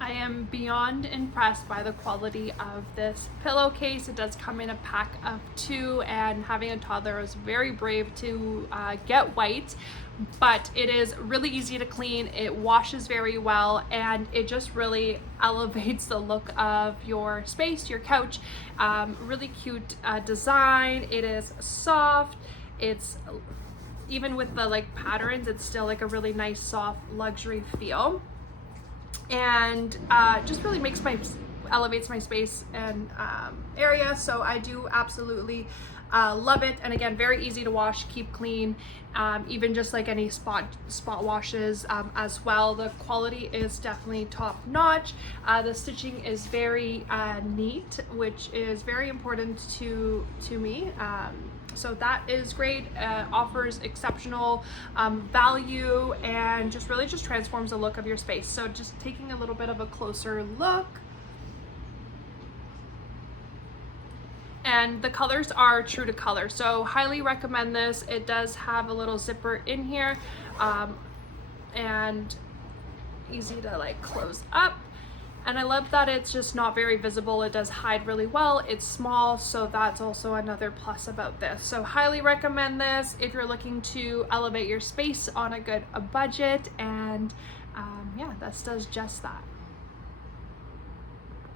I am beyond impressed by the quality of this pillowcase. It does come in a pack of 2, and having a toddler, I was very brave to get white, but it is really easy to clean. It washes very well, and it just really elevates the look of your space, your couch. Really cute design. It is soft. It's even with the like patterns, it's still like a really nice soft luxury feel, and just really elevates my space and area. So I do absolutely love it. And again, very easy to wash, keep clean, even just like any spot washes as well. The quality is definitely top notch. The stitching is very neat, which is very important to me. So that is great. Offers exceptional value, and just really just transforms the look of your space. So just taking a little bit of a closer look. And the colors are true to color, so highly recommend this. It does have a little zipper in here, and easy to like close up. And I love that it's just not very visible. It does hide really well. It's small, so that's also another plus about this. So highly recommend this if you're looking to elevate your space on a budget. And yeah, this does just that.